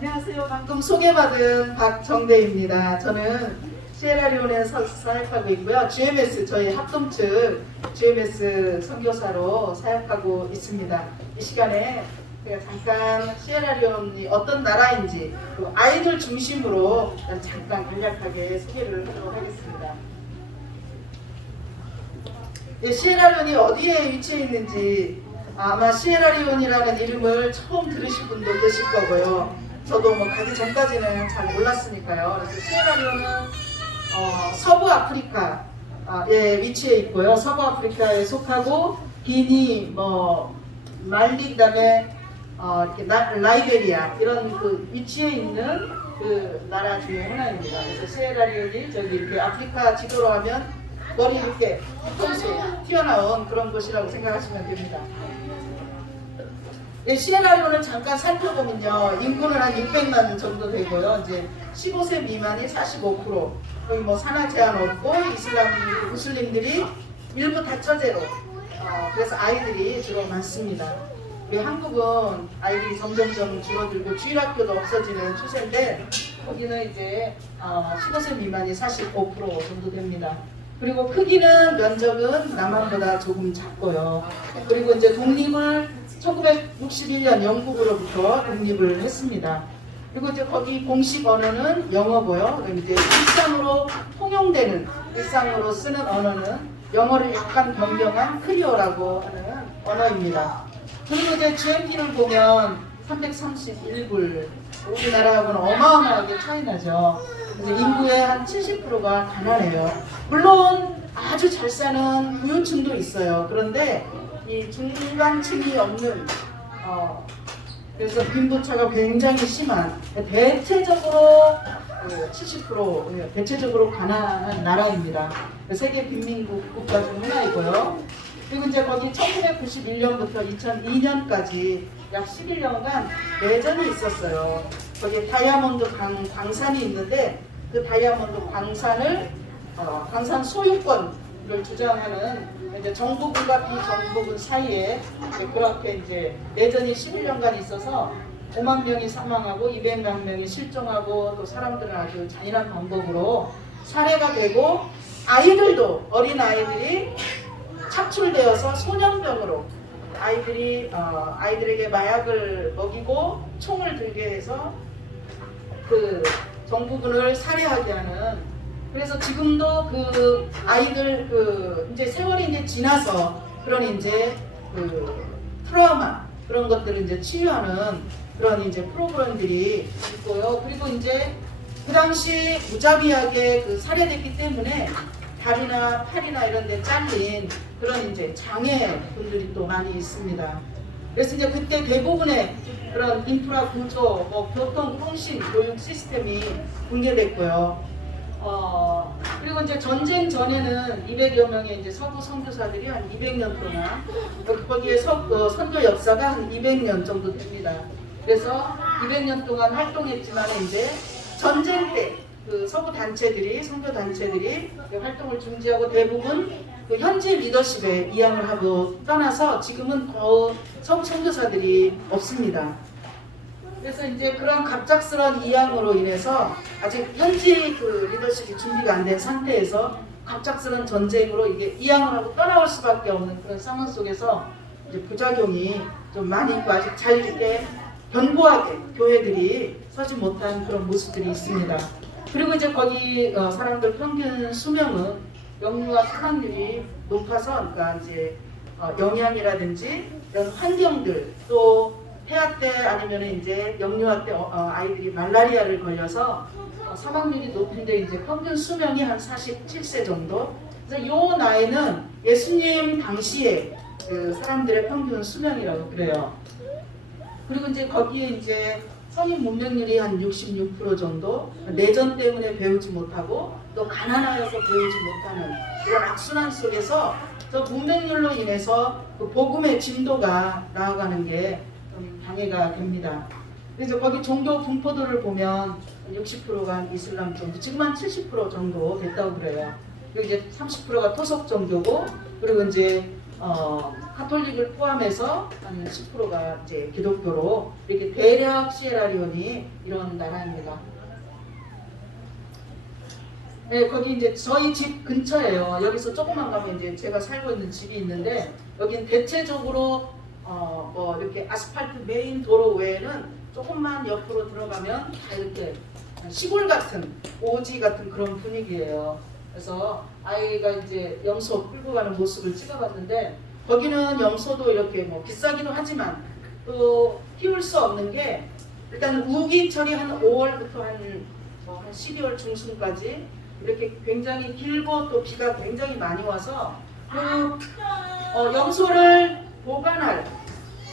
안녕하세요. 방금 소개받은 박정대입니다. 저는 시에라리온에서 사역하고 있고요. GMS 저희 합동측 GMS 선교사로 사역하고 있습니다. 이 시간에 제가 잠깐 시에라리온이 어떤 나라인지 아이들 중심으로 잠깐 간략하게 소개를 하도록 하겠습니다. 예, 시에라리온이 어디에 위치해 있는지 아마 시에라리온이라는 이름을 처음 들으신 분도 계실 거고요. 저도 뭐 가기 전까지는 잘 몰랐으니까요. 그래서 시에라리온은 어, 서부 아프리카에 위치해 있고요. 서부 아프리카에 속하고 기니, 뭐 말리 그다음에 어, 이렇게 나- 라이베리아 이런 그 위치에 있는 그 나라 중에 하나입니다. 그래서 시에라리온이 저기 이렇게 아프리카 지도로 하면 머리 이렇게 뒤통수 튀어나온 그런 곳이라고 생각하시면 됩니다. 네, 시에라리온을 잠깐 살펴보면요. 인구는 한 600만 정도 되고요. 이제 15세 미만이 45%. 거기 뭐 산하 제한 없고 이슬람 무슬림들이 일부 다처제로. 어, 그래서 아이들이 주로 많습니다. 우리 한국은 아이들이 점점점 줄어들고 주일학교도 없어지는 추세인데 거기는 이제 어, 15세 미만이 45% 정도 됩니다. 그리고 크기는 면적은 남한보다 조금 작고요. 그리고 이제 독립을 1961년 영국으로부터 독립을 했습니다. 그리고 이제 거기 공식 언어는 영어고요. 이제 일상으로 통용되는 일상으로 쓰는 언어는 영어를 약간 변경한 크리오라고 하는 언어입니다. 그리고 이제 GNP를 보면 331불 우리나라하고는 어마어마하게 차이 나죠. 인구의 한 70%가 가난해요. 물론 아주 잘 사는 부유층도 있어요. 그런데 이 중간층이 없는 어, 그래서 빈부차가 굉장히 심한 대체적으로 그70% 예, 대체적으로 가난한 나라입니다. 세계 빈민국 국가 중 하나이고요. 그리고 이제 거기 1991년부터 2002년까지 약 11년간 내전이 있었어요. 거기 다이아몬드 강, 광산이 있는데 그 다이아몬드 광산을 어, 광산 소유권 을 주장하는 이제 정부군과 비정부군 사이에 이제 그렇게 이제 내전이 11년간 있어서 5만 명이 사망하고 200만 명이 실종하고 또 사람들은 아주 잔인한 방법으로 살해가 되고 아이들도 어린 아이들이 착출되어서 소년병으로 아이들이 어, 아이들에게 마약을 먹이고 총을 들게 해서 그 정부군을 살해하게 하는 그래서 지금도 그 아이들 그 이제 세월이 이제 지나서 그런 이제 그 트라우마 그런 것들을 이제 치유하는 그런 이제 프로그램들이 있고요. 그리고 이제 그 당시 무자비하게 그 살해됐기 때문에 다리나 팔이나 이런 데 잘린 그런 이제 장애 분들이 또 많이 있습니다. 그래서 이제 그때 대부분의 그런 인프라 구조, 뭐 교통, 통신, 교육 시스템이 붕괴됐고요. 어, 그리고 이제 전쟁 전에는 200여 명의 이제 서부 선교사들이 한 200년 동안 그- 거기에 서, 어, 선교 역사가 한 200년 정도 됩니다. 그래서 200년 동안 활동했지만 이제 전쟁 때 그 서부 단체들이 선교 단체들이 그 활동을 중지하고 대부분 그 현지 리더십에 이양을 하고 떠나서 지금은 더 서부 선교사들이 없습니다. 그래서 이제 그런 갑작스러운 이양으로 인해서 아직 현지 그 리더십이 준비가 안 된 상태에서 갑작스러운 전쟁으로 이게 이양을 하고 떠나올 수밖에 없는 그런 상황 속에서 이제 부작용이 좀 많이 있고 아직 잘 이렇게 견고하게 교회들이 서지 못한 그런 모습들이 있습니다. 그리고 이제 거기 어, 사람들 평균 수명은 영유아 사망률이 높아서 그러니까 이제 어, 영양이라든지 이런 환경들 또 폐아 때 아니면 이제 영유아 때 어, 어, 아이들이 말라리아를 걸려서 어, 사망률이 높은데 이제 평균 수명이 한 47세 정도. 그래서 요 나이는 예수님 당시에 그 사람들의 평균 수명이라고 그래요. 그리고 이제 거기에 이제 성인 문명률이 한 66% 정도 내전 때문에 배우지 못하고 또 가난하여서 배우지 못하는 이런 악순환 속에서 저 문명률로 인해서 그 복음의 진도가 나아가는 게 좀 방해가 됩니다. 그래서 거기 종교 분포도를 보면 60%가 이슬람 정도, 지금 한 70% 정도 됐다고 그래요. 그리고 이제 30%가 토속 종교고, 그리고 이제 어, 카톨릭을 포함해서 한 10%가 이제 기독교로 이렇게 대략 시에라리온이 이런 나라입니다. 네, 거기 이제 저희 집 근처예요. 여기서 조금만 가면 이제 제가 살고 있는 집이 있는데 여기는 대체적으로 어, 뭐 이렇게 아스팔트 메인 도로 외에는 조금만 옆으로 들어가면 다 이렇게 시골 같은 오지 같은 그런 분위기예요. 그래서 아이가 이제 염소 끌고 가는 모습을 찍어봤는데 거기는 염소도 이렇게 뭐 비싸기도 하지만 또 키울 수 없는 게 일단 우기철이 한 5월부터 한, 뭐 한 12월 중순까지 이렇게 굉장히 길고 또 비가 굉장히 많이 와서 그 어, 염소를 보관할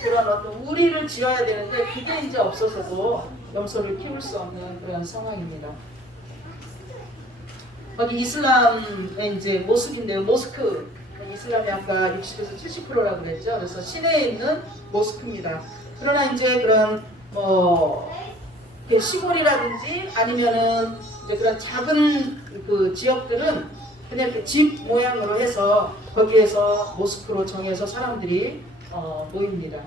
그런 어떤 우리를 지어야 되는데 그게 이제 없어서도 염소를 키울 수 없는 그런 상황입니다. 거기 이슬람의 이제 모스크인데요. 모스크 이슬람이 아까 60에서 70%라고 그랬죠. 그래서 시내에 있는 모스크입니다. 그러나 이제 그런 뭐 시골이라든지 아니면은 이제 그런 작은 그 지역들은 그냥 이렇게 집 모양으로 해서 거기에서 모스크로 정해서 사람들이 어, 모입니다.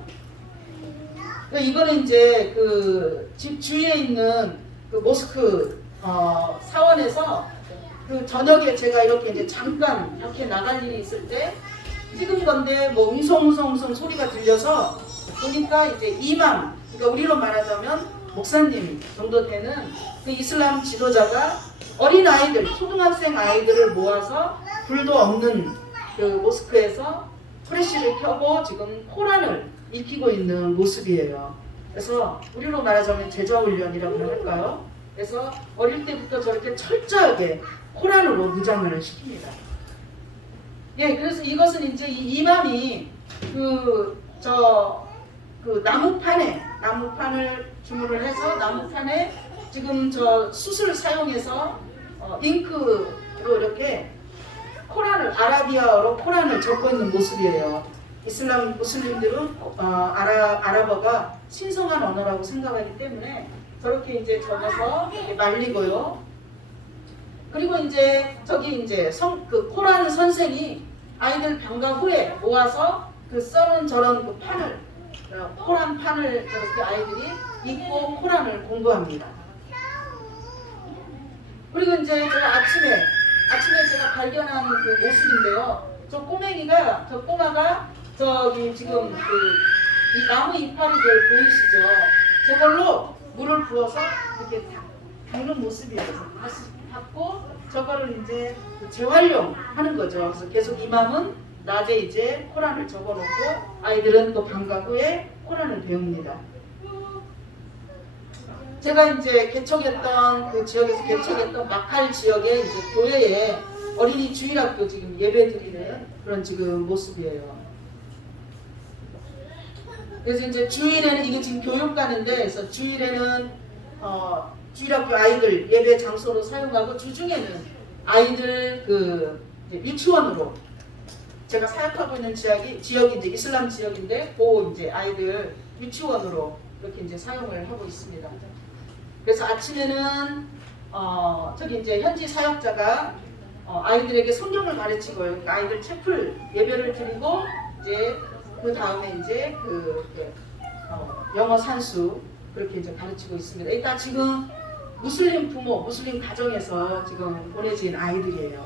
그러니까 이거는 이제 그 집 주위에 있는 그 모스크 어, 사원에서 그 저녁에 제가 이렇게 이제 잠깐 이렇게 나갈 일이 있을 때 찍은 건데 뭐 웅성웅성웅성 소리가 들려서 보니까 이제 이맘 그러니까 우리로 말하자면 목사님 정도 되는 그 이슬람 지도자가 어린 아이들 초등학생 아이들을 모아서 불도 없는 그 모스크에서 프레시를 켜고 지금 코란을 익히고 있는 모습이에요. 그래서 우리로 말하자면 제자 훈련이라고 할까요? 그래서 어릴 때부터 저렇게 철저하게 코란으로 무장을 시킵니다. 예, 그래서 이것은 이제 이 이맘이 그 저 그 나무판에 나무판을 주문을 해서 나무판에 지금 저 숯을 사용해서 어, 잉크로 이렇게 코란을 아라비아어로 코란을 적고 있는 모습이에요. 이슬람 무슬림들은 어, 아라 아랍어가 신성한 언어라고 생각하기 때문에 저렇게 이제 적어서 말리고요. 그리고 이제 저기 이제 성, 그 코란 선생이 아이들 병가 후에 모아서 그 써는 저런 그 판을 어, 코란 판을 저렇게 아이들이 읽고 코란을 공부합니다. 그리고 이제 제가 아침에 아침에 제가 발견한 그 모습인데요. 저 꼬맹이가 저 꼬마가 저기 지금 그 이 나무 이파리들 보이시죠? 저걸로 물을 부어서 이렇게 닦- 닦는 모습이에요. 다시 닦고 저거를 이제 그 재활용하는 거죠. 그래서 계속 이맘은 낮에 이제 코란을 적어놓고 아이들은 또 방과 후에 코란을 배웁니다. 제가 이제 개척했던 그 지역에서 개척했던 마칼 지역의 이제 교회에 어린이 주일학교 지금 예배 드리는 그런 지금 모습이에요. 그래서 이제 주일에는 이게 지금 교육가는데 그래서 주일에는 어, 주일학교 아이들 예배 장소로 사용하고 주중에는 아이들 그 유치원으로 제가 사역하고 있는 지역이 지역이 이제 이슬람 지역인데 그 이제 아이들 유치원으로 이렇게 이제 사용을 하고 있습니다. 그래서 아침에는 어, 저기 이제 현지 사역자가 어, 아이들에게 성경을 가르치고 이렇게 아이들 채플 예배를 드리고 이제 그 다음에 이제 그 이렇게, 어, 영어 산수 그렇게 이제 가르치고 있습니다. 일단 지금 무슬림 부모, 무슬림 가정에서 지금 보내진 아이들이에요.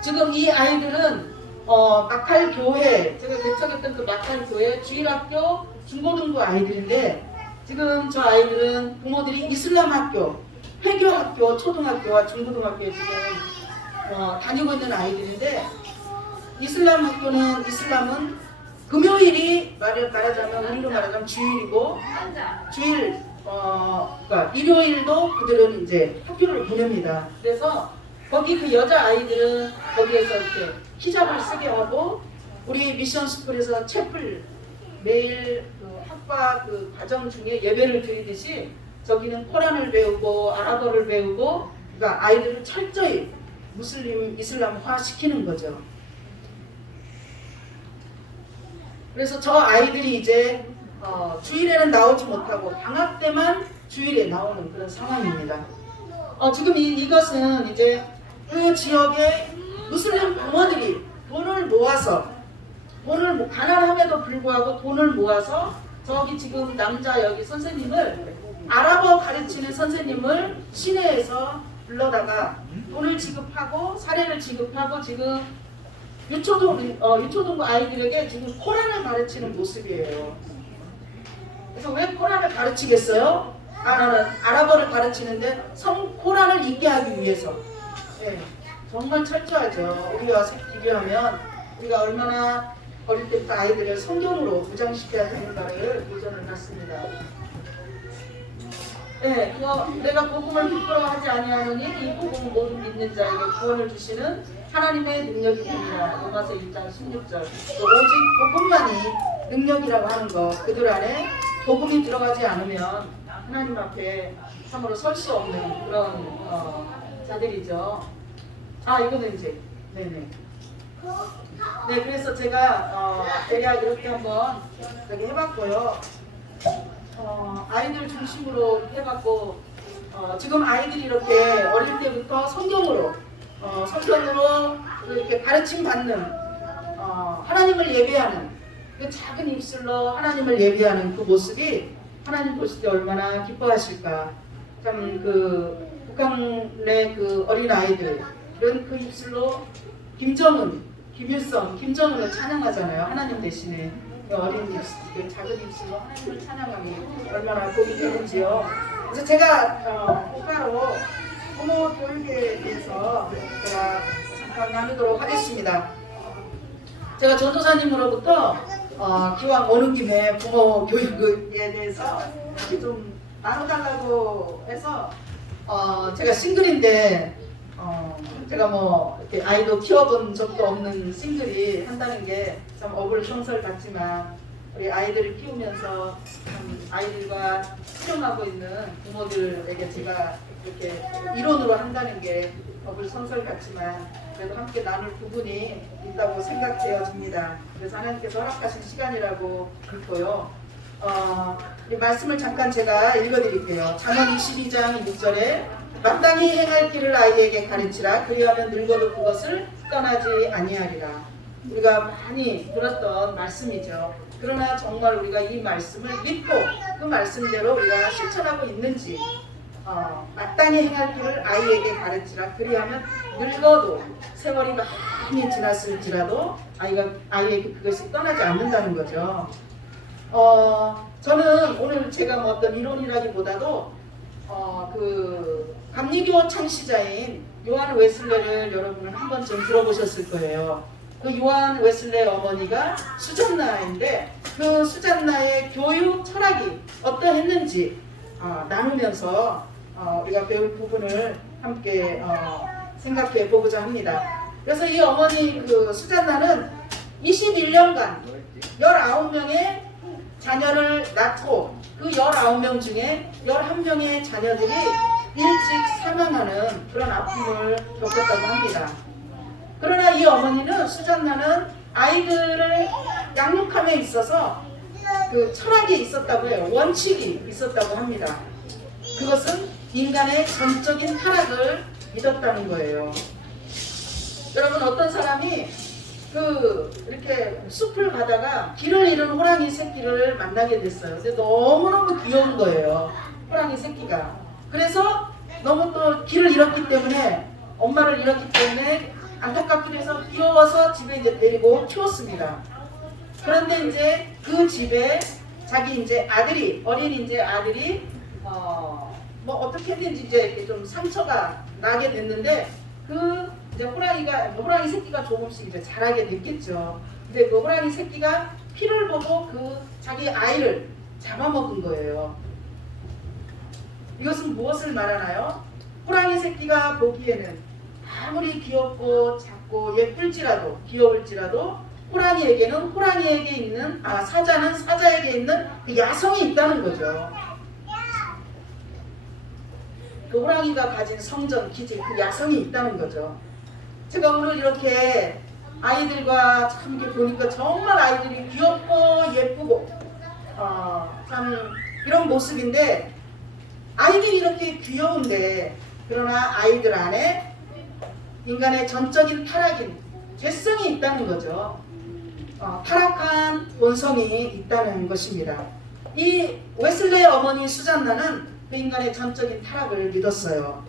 지금 이 아이들은 어, 마칼 교회, 제가 개척했던 그 마칼 교회 주일학교 중고등부 아이들인데 지금 저 아이들은 부모들이 이슬람 학교, 회교 학교, 초등학교와 중고등학교에 지금 어, 다니고 있는 아이들인데 이슬람 학교는 이슬람은 금요일이 말, 말하자면 우리로 말하자면 주일이고 주일 어 그러니까 일요일도 그들은 이제 학교를 보냅니다. 그래서 거기 그 여자 아이들은 거기에서 이렇게 히잡을 쓰게 하고 우리 미션 스쿨에서 채플 매일 그 학과 그 과정 중에 예배를 드리듯이 저기는 코란을 배우고 아랍어를 배우고 그러니까 아이들을 철저히 무슬림 이슬람화 시키는 거죠. 그래서 저 아이들이 이제 어, 주일에는 나오지 못하고 방학 때만 주일에 나오는 그런 상황입니다. 어, 지금 이, 이것은 이제 그 지역의 무슬림 부모들이 돈을 모아서 돈을 모- 가난함에도 불구하고 돈을 모아서 저기 지금 남자 여기 선생님을 아랍어 가르치는 선생님을 시내에서 불러다가 돈을 지급하고 사례를 지급하고 지금 유초등 어, 유초등 아이들에게 지금 코란을 가르치는 모습이에요. 그래서 왜 코란을 가르치겠어요? 아, 아랍어를 가르치는데 성 코란을 읽게 하기 위해서. 네, 정말 철저하죠. 우리와 색 비교하면 우리가 얼마나 어릴 때부터 아이들을 성경으로 무장시켜야 되는가를 도전을 갖습니다. 네, 그거 내가 복음을 부끄러워하지 아니하노니 이 복음을 모든 믿는 자에게 구원을 주시는 하나님의 능력이 됩니다. 로마서 1장 16절. 오직 복음만이 능력이라고 하는 것, 그들 안에 복음이 들어가지 않으면 하나님 앞에 참으로 설 수 없는 그런 어, 자들이죠. 아, 이거는 이제 네네. 네, 그래서 제가 어, 대략 이렇게 한번 저기 해봤고요. 어, 아이들 중심으로 해봤고 어, 지금 아이들이 이렇게 어릴 때부터 성경으로 어, 성경으로 이렇게 가르침 받는 어, 하나님을 예배하는 그 작은 입술로 하나님을 예배하는 그 모습이 하나님 보실 때 얼마나 기뻐하실까 참 그 북한의 그 어린 아이들은 그 입술로 김정은, 김일성, 김정은을 찬양하잖아요 하나님 대신에 그 어린 입술, 그 작은 입술로 하나님을 찬양하기 얼마나 복이 되는지요. 그래서 제가 어, 국가로 부모 교육에 대해서 제가 잠깐 나누도록 하겠습니다. 제가 전도사님으로부터 어, 기왕 오는 김에 부모 교육에 대해서 좀 나눠달라고 해서 어, 제가 싱글인데 어, 제가 뭐 이렇게 아이도 키워본 적도 없는 싱글이 한다는 게 참 어불성설 같지만 우리 아이들을 키우면서 참 아이들과 수령하고 있는 부모들에게 제가 이렇게 이론으로 한다는 게 어불성설 같지만 그래도 함께 나눌 부분이 있다고 생각되어집니다. 그래서 하나님께서 허락하신 시간이라고 믿고요. 어, 이 말씀을 잠깐 제가 읽어드릴게요. 잠언 22장 6절에 마땅히 행할 길을 아이에게 가르치라 그리하면 늙어도 그것을 떠나지 아니하리라. 우리가 많이 들었던 말씀이죠. 그러나 정말 우리가 이 말씀을 믿고 그 말씀대로 우리가 실천하고 있는지 어, 마땅히 행할 길을 아이에게 가르치라. 그리하면 늙어도 세월이 많이 지났을지라도 아이가 아이에게 그것이 떠나지 않는다는 거죠. 어, 저는 오늘 제가 뭐 어떤 이론이라기보다도 어, 그 감리교 창시자인 요한 웨슬레를 여러분은 한 번쯤 들어보셨을 거예요. 그 요한 웨슬레 어머니가 수잔나인데 그 수잔나의 교육 철학이 어떠했는지 어, 나누면서 어, 우리가 배울 부분을 함께 어, 생각해 보고자 합니다. 그래서 이 어머니 그 수잔나는 21년간 19명의 자녀를 낳고 그 19명 중에 11명의 자녀들이 일찍 사망하는 그런 아픔을 겪었다고 합니다. 그러나 이 어머니는 수잔나는 아이들을 양육함에 있어서 그 철학이 있었다고 해요. 원칙이 있었다고 합니다. 그것은 인간의 전적인 타락을 믿었다는 거예요. 여러분 어떤 사람이 그 이렇게 숲을 가다가 길을 잃은 호랑이 새끼를 만나게 됐어요. 근데 너무너무 귀여운 거예요. 호랑이 새끼가. 그래서 너무 또 길을 잃었기 때문에 엄마를 잃었기 때문에 안타깝기도 해서 귀여워서 집에 이제 데리고 키웠습니다. 그런데 이제 그 집에 자기 이제 아들이 어린 이제 아들이 어 뭐 어떻게든지 이제 이렇게 좀 상처가 나게 됐는데 그 이제 호랑이가 호랑이 새끼가 조금씩 이제 자라게 됐겠죠. 근데 그 호랑이 새끼가 피를 보고 그 자기 아이를 잡아먹은 거예요. 이것은 무엇을 말하나요? 호랑이 새끼가 보기에는 아무리 귀엽고 작고 예쁠지라도 귀여울지라도 호랑이에게는 호랑이에게 있는 아 사자는 사자에게 있는 그 야성이 있다는 거죠. 그 호랑이가 가진 성전 기질 그 야성이 있다는 거죠. 제가 오늘 이렇게 아이들과 참 이렇게 보니까 정말 아이들이 귀엽고 예쁘고 어, 참 이런 모습인데 아이들이 이렇게 귀여운데 그러나 아이들 안에 인간의 전적인 타락인 죄성이 있다는 거죠. 어, 타락한 본성이 있다는 것입니다. 이 웨슬레의 어머니 수잔나는 그 인간의 전적인 타락을 믿었어요.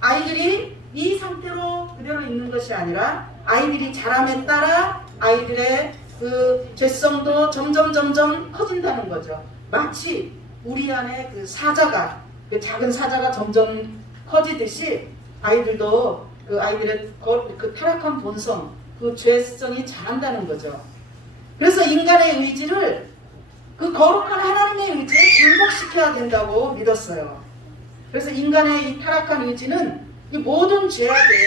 아이들이 이 상태로 그대로 있는 것이 아니라 아이들이 자람에 따라 아이들의 그 죄성도 점점 점점 커진다는 거죠. 마치 우리 안에 그 사자가 그 작은 사자가 점점 커지듯이 아이들도 그 아이들의 거- 그 타락한 본성, 그 죄성이 자란다는 거죠. 그래서 인간의 의지를 그 거룩한 하나님의 의지에 굴복시켜야 된다고 믿었어요. 그래서 인간의 이 타락한 의지는 이 모든 죄악의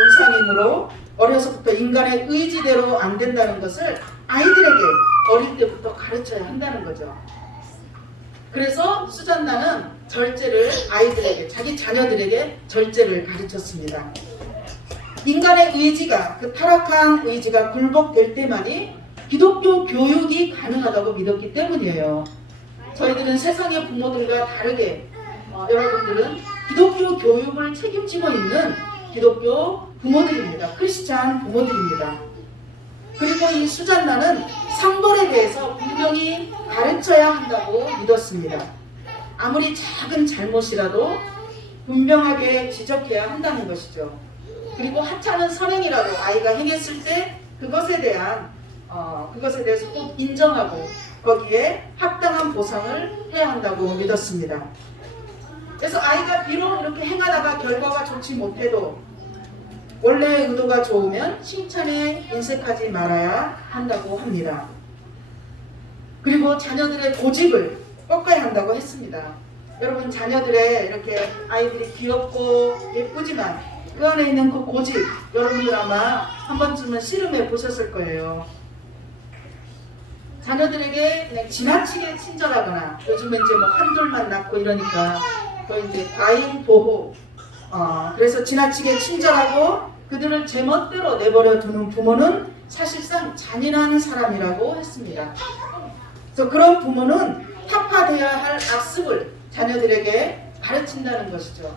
원상이므로 어려서부터 인간의 의지대로 안 된다는 것을 아이들에게 어릴 때부터 가르쳐야 한다는 거죠. 그래서 수잔나는 절제를 아이들에게 자기 자녀들에게 절제를 가르쳤습니다. 인간의 의지가 그 타락한 의지가 굴복될 때만이 기독교 교육이 가능하다고 믿었기 때문이에요. 저희들은 세상의 부모들과 다르게 어, 여러분들은 교육을 책임지고 있는 기독교 부모들입니다. 크리스찬 부모들입니다. 그리고 이 수잔나는 상벌에 대해서 분명히 가르쳐야 한다고 믿었습니다. 아무리 작은 잘못이라도 분명하게 지적해야 한다는 것이죠. 그리고 하찮은 선행이라도 아이가 행했을 때 그것에 대한 어, 그것에 대해서 꼭 인정하고 거기에 합당한 보상을 해야 한다고 믿었습니다. 그래서 아이가 비록 이렇게 행하다가 결과가 좋지 못해도 원래의 의도가 좋으면 칭찬에 인색하지 말아야 한다고 합니다. 그리고 자녀들의 고집을 꺾어야 한다고 했습니다. 여러분 자녀들의 이렇게 아이들이 귀엽고 예쁘지만 그 안에 있는 그 고집 여러분들 아마 한 번쯤은 씨름해 보셨을 거예요. 자녀들에게 그냥 지나치게 친절하거나 요즘에 이제 뭐 한돌만 낳고 이러니까 또 이제 과잉 보호 어, 그래서 지나치게 친절하고 그들을 제멋대로 내버려 두는 부모는 사실상 잔인한 사람이라고 했습니다. 그래서 그런 부모는 타파되어야 할 악습을 자녀들에게 가르친다는 것이죠.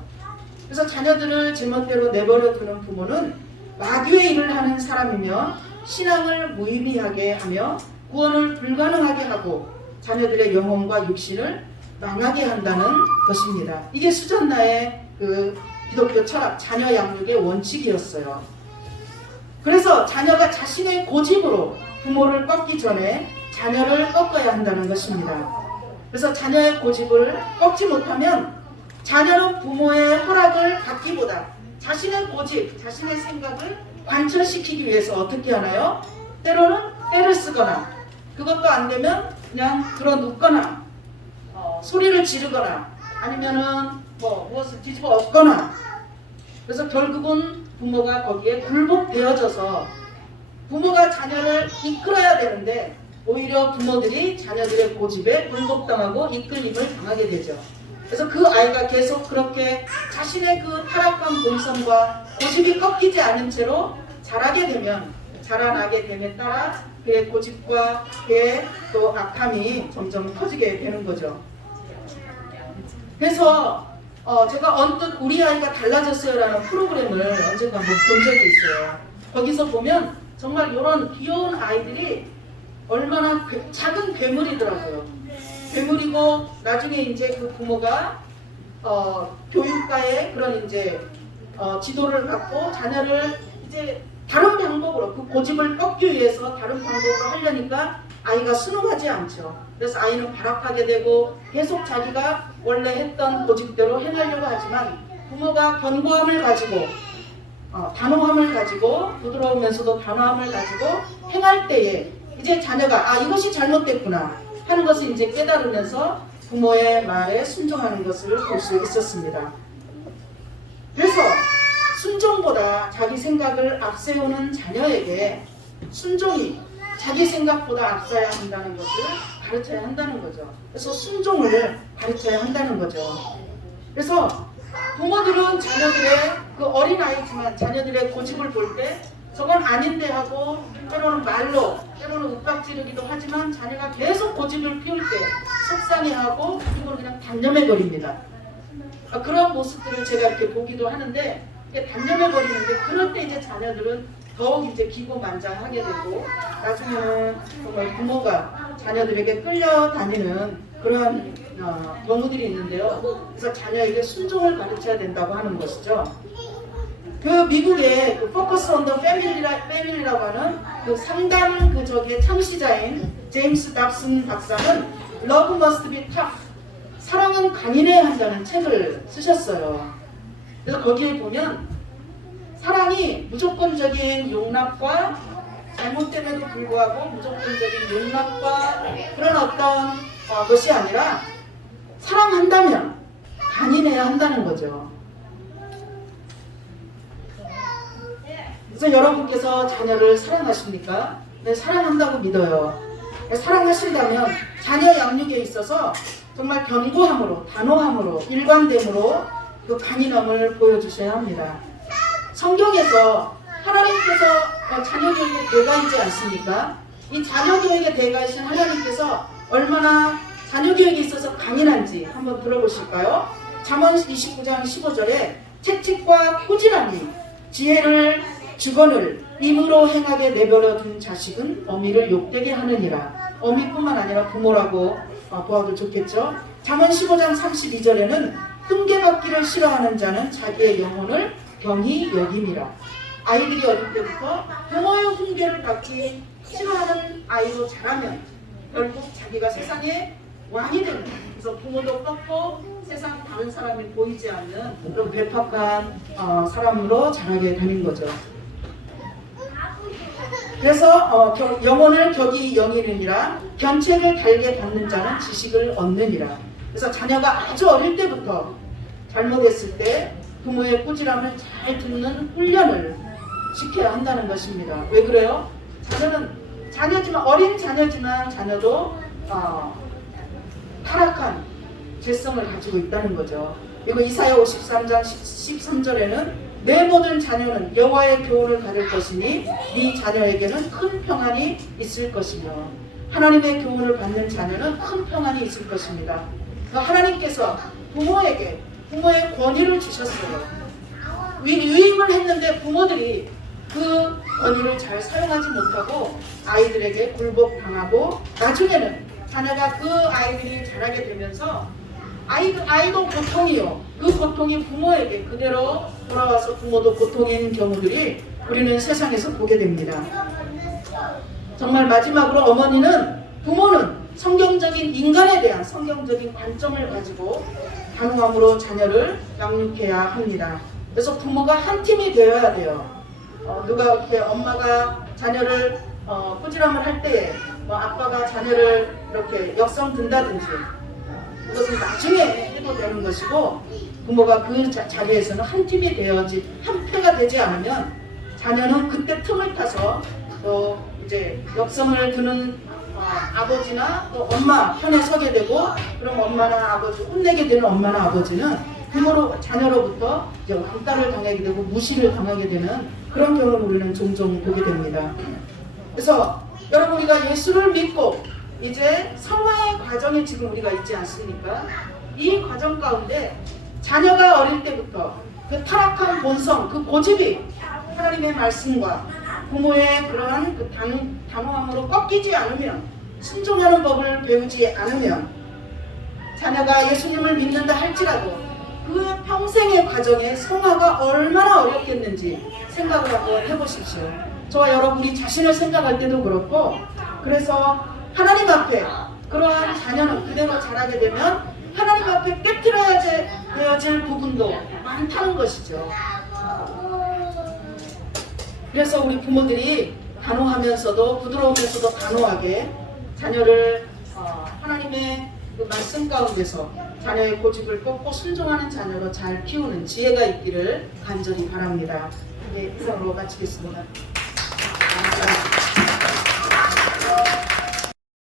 그래서 자녀들을 제멋대로 내버려 두는 부모는 마귀의 일을 하는 사람이며 신앙을 무의미하게 하며 구원을 불가능하게 하고 자녀들의 영혼과 육신을 망하게 한다는 것입니다. 이게 수전나의 그 기독교 철학, 자녀 양육의 원칙이었어요. 그래서 자녀가 자신의 고집으로 부모를 꺾기 전에 자녀를 꺾어야 한다는 것입니다. 그래서 자녀의 고집을 꺾지 못하면 자녀는 부모의 허락을 받기보다 자신의 고집, 자신의 생각을 관철시키기 위해서 어떻게 하나요? 때로는 때를 쓰거나 그것도 안 되면 그냥 들어눕거나 어, 소리를 지르거나 아니면은 뭐 무엇을 뒤집어 엎거나 그래서 결국은 부모가 거기에 굴복되어져서 부모가 자녀를 이끌어야 되는데 오히려 부모들이 자녀들의 고집에 굴복당하고 이끌림을 당하게 되죠. 그래서 그 아이가 계속 그렇게 자신의 그 타락한 본성과 고집이 꺾이지 않은 채로 자라게 되면 자라나게 됨에 따라 그의 고집과 그의 또 악함이 점점 커지게 되는 거죠. 그래서 어, 제가 언뜻 우리 아이가 달라졌어요라는 프로그램을 언젠가 본 적이 있어요. 거기서 보면 정말 이런 귀여운 아이들이 얼마나 괴- 작은 괴물이더라고요. 괴물이고 나중에 이제 그 부모가 어, 교육과의 그런 이제 어, 지도를 받고 자녀를 이제 다른 방법으로 그 고집을 꺾기 위해서 다른 방법으로 하려니까 아이가 순응하지 않죠. 그래서 아이는 발악하게 되고 계속 자기가 원래 했던 고집대로 행하려고 하지만 부모가 견고함을 가지고 어, 단호함을 가지고 부드러우면서도 단호함을 가지고 행할 때에 이제 자녀가 아 이것이 잘못됐구나 하는 것을 이제 깨달으면서 부모의 말에 순종하는 것을 볼 수 있었습니다. 그래서 순종보다 자기 생각을 앞세우는 자녀에게 순종이 자기 생각보다 앞서야 한다는 것을 가르쳐야 한다는 거죠. 그래서 순종을 가르쳐야 한다는 거죠. 그래서 부모들은 자녀들의 그 어린 아이지만 자녀들의 고집을 볼 때 저건 아닌데 하고 때로는 말로 때로는 윽박 지르기도 하지만 자녀가 계속 고집을 피울 때 속상해하고 그리고 그냥 단념해 버립니다. 아, 그런 모습들을 제가 이렇게 보기도 하는데 단념해 버리는데 그럴 때 이제 자녀들은 더욱 이제 기고만장하게 되고 나중에는 정말 부모가 자녀들에게 끌려다니는 그러한 어, 경우들이 있는데요. 그래서 자녀에게 순종을 가르쳐야 된다고 하는 것이죠. 그 미국의 그 포커스 온 더 패밀리라, 패밀리라고 하는 그 상담 그 저기의 창시자인 제임스 답슨 박사는 러브 머스트 비탑 사랑은 강인해야 한다는 책을 쓰셨어요. 그래서 거기에 보면 사랑이 무조건적인 용납과 잘못됨에도 불구하고 무조건적인 용납과 그런 어떤 어, 것이 아니라 사랑한다면 강인해야 한다는 거죠. 그래서 여러분께서 자녀를 사랑하십니까? 네, 사랑한다고 믿어요. 네, 사랑하신다면 자녀 양육에 있어서 정말 견고함으로, 단호함으로, 일관됨으로 그 강인함을 보여주셔야 합니다. 성경에서 하나님께서 어, 자녀 교육의 대가이지 않습니까? 이 자녀 교육의 대가이신 하나님께서 얼마나 자녀 교육에 있어서 강인한지 한번 들어보실까요? 잠언 29장 15절에 채찍과 꾸지람이 지혜를 주건을 임으로 행하게 내버려 둔 자식은 어미를 욕되게 하느니라. 어미뿐만 아니라 부모라고 어, 보아도 좋겠죠. 잠언 15장 32절에는 흠계받기를 싫어하는 자는 자기의 영혼을 병이 여김이라. 아이들이 어릴 때부터 부모의 흠계를 받기 싫어하는 아이로 자라면 결국 자기가 세상에 왕이 되는 그래서 부모도 꺾고 세상 다른 사람이 보이지 않는 그런 괴팍한 어, 사람으로 자라게 되는 거죠. 그래서 어, 겨- 영혼을 격이 영이느니라 견책을 달게 받는 자는 지식을 얻느니라. 그래서 자녀가 아주 어릴 때부터 잘못했을 때 부모의 꾸지람을 잘 듣는 훈련을 시켜야 한다는 것입니다. 왜 그래요? 자녀는 자녀지만 어린 자녀지만 자녀도 어, 타락한 죄성을 가지고 있다는 거죠. 그리고 이사야 53장 13절에는 내 모든 자녀는 여호와의 교훈을 받을 것이니 네 자녀에게는 큰 평안이 있을 것이며 하나님의 교훈을 받는 자녀는 큰 평안이 있을 것입니다. 그러니까 하나님께서 부모에게 부모의 권위를 주셨어요. 위, 위임을 했는데 부모들이 그 권위를 잘 사용하지 못하고 아이들에게 굴복당하고 나중에는 자녀가 그 아이들이 자라게 되면서 아이도, 아이도 고통이요. 그 고통이 부모에게 그대로 돌아와서 부모도 고통인 경우들이 우리는 세상에서 보게 됩니다. 정말 마지막으로 어머니는 부모는 성경적인 인간에 대한 성경적인 관점을 가지고 단호함으로 자녀를 양육해야 합니다. 그래서 부모가 한 팀이 되어야 돼요. 어, 누가 이렇게 엄마가 자녀를 어, 꾸지람을 할 때에 뭐 아빠가 자녀를 이렇게 역성 든다든지 그것은 나중에 해도 되는 것이고 부모가 그 자, 자리에서는 한 팀이 되어야지 한 패가 되지 않으면 자녀는 그때 틈을 타서 또 이제 역성을 드는 어, 아버지나 또 엄마 편에 서게 되고 그럼 엄마나 아버지 혼내게 되는 엄마나 아버지는 부모로 자녀로부터 이제 왕따를 당하게 되고 무시를 당하게 되는 그런 경우를 우리는 종종 보게 됩니다. 그래서 여러분 우리가 예수를 믿고 이제 성화의 과정에 지금 우리가 있지 않습니까? 이 과정 가운데 자녀가 어릴 때부터 그 타락한 본성, 그 고집이 하나님의 말씀과 부모의 그러한 그 단, 단호함으로 꺾이지 않으면 순종하는 법을 배우지 않으면 자녀가 예수님을 믿는다 할지라도 그 평생의 과정에 성화가 얼마나 어렵겠는지 생각을 한번 해보십시오. 저와 여러분이 자신을 생각할 때도 그렇고 그래서 하나님 앞에 그러한 자녀는 그대로 자라게 되면 하나님 앞에 깨뜨려야 되- 되어질 부분도 많다는 것이죠. 그래서 우리 부모들이 단호하면서도 부드러우면서도 단호하게 자녀를 어, 하나님의 그 말씀 가운데서 자녀의 고집을 꺾고 순종하는 자녀로 잘 키우는 지혜가 있기를 간절히 바랍니다. 네, 이상으로 마치겠습니다.